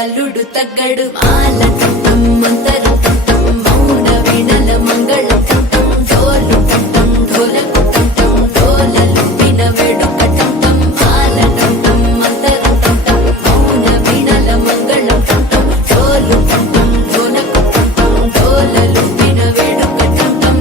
అల్లుడు తగ్గడు మాల కంఠం మంతర కంఠం మౌన వీణల మంగళ కంఠం డోలు కంఠం ఢోలకు కంఠం డోలలు విన వేడుక కంఠం మాల కంఠం మంతర కంఠం మౌన వీణల మంగళ కంఠం డోలు కంఠం ఢోలకు కంఠం డోలలు విన వేడుక కంఠం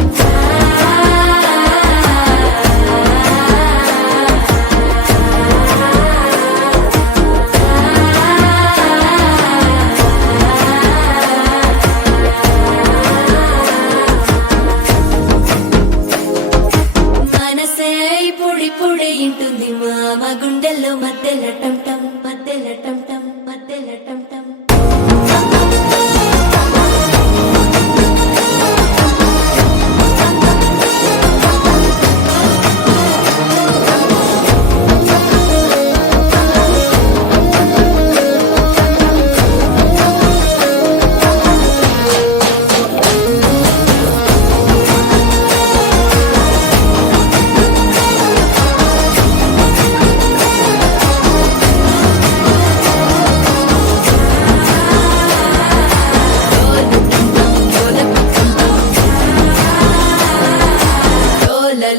పొడి ఇంటుంది మామ గుండెల్లో మధ్యల టంటం మధ్యల టంటం మధ్యల టంటం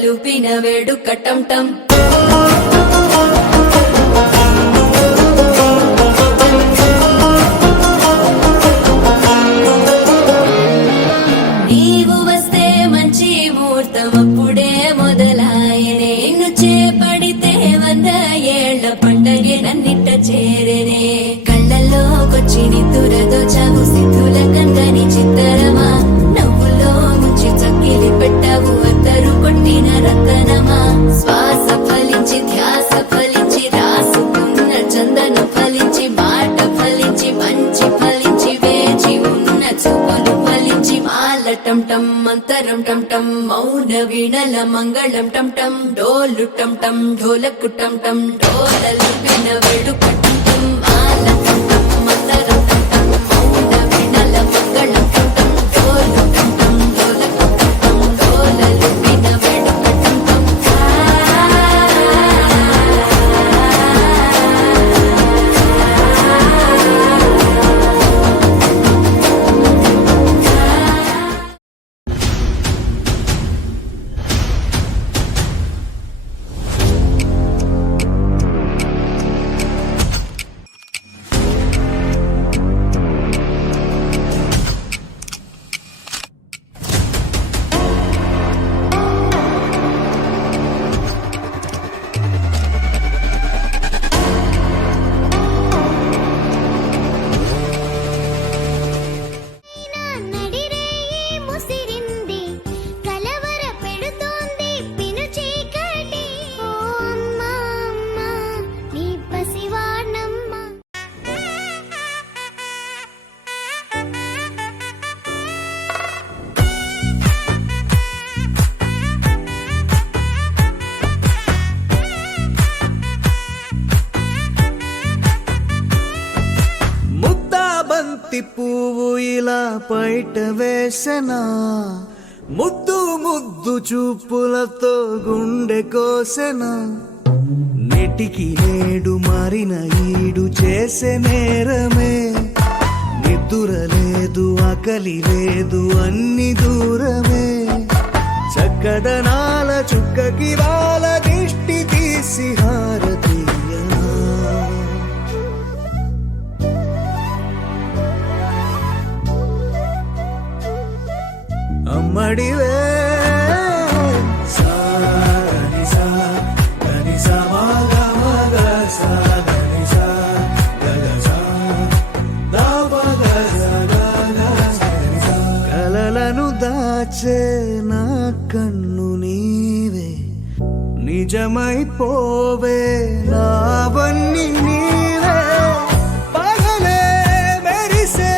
లూపిన వేడుక టంటం నీవు వస్తే మంచి ముహూర్తం అప్పుడే మొదలాయనే నిన్ను చేపడితే 100 ఏళ్ల పండగే నన్నిట్ట చేరేనే కళ్ళల్లోకొచ్చి నిద్దురదోచావు సిద్ధుల కందని చిత్తరమా నవ్వులో ముంచి చక్కిలి పెట్టావు అద్దరు కొట్టిన రతనమా శ్వాస ఫలించి ధ్యాస ఫలించి రాసుకున్న చందన ఫలించి మాట ఫలించి మంచి ఫలించి వేచి ఉన్న చూపులు ఫలించి మాల టంటం మంతరం టంటం మౌన వీణల మంగళం టంటం డోలు టంటం ఢోలకు టంటం డోలలు విన వేడుక టంటం మాల టంటం మంతరం టంటం మౌన వీణల మంగళం టంటం డోలు టంటం ఢోలకు టంటం డోలలు విన వేడుక టంటం పువ్వు ఇలా బయట వేసనా ముద్దు ముద్దు చూపులతో గుండె కోసెనా నెటికి నేడు మారిన ఈడు చేసే నేరమే నిద్ర లేదు ఆకలి లేదు అన్ని దూరమే చక్కదనాల చుక్కకి వాళ్ళ దిష్టి తీసి హారతీయనా మడివే కలలను దాచే నా కన్ను నీవే నిజమైపోవే నావన్నీ నీవే పగలే మెరిసే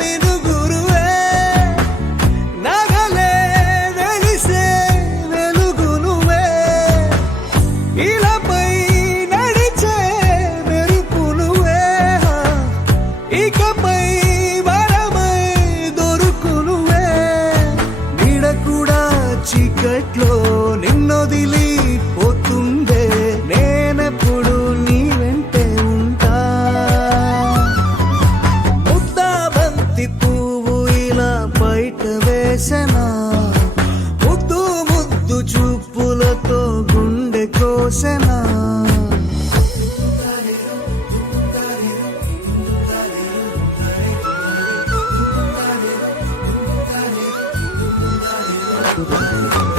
వెలుగురువే నగలే వెలిసే వెలుగునువే ఇలాపై నడిచే మెరుపునువే ఇకపై వరమై దొరుకునువే నీడ కూడా చీకట్లో నిన్నొదిలి పోతుందే నేనెప్పుడు నీ వెంటే ఉంటా ముద్దాబంతి పువ్వు ఇలా బయట వేసెనా ముద్దు ముద్దు చూపులతో గుండె కోసెనా Thank you.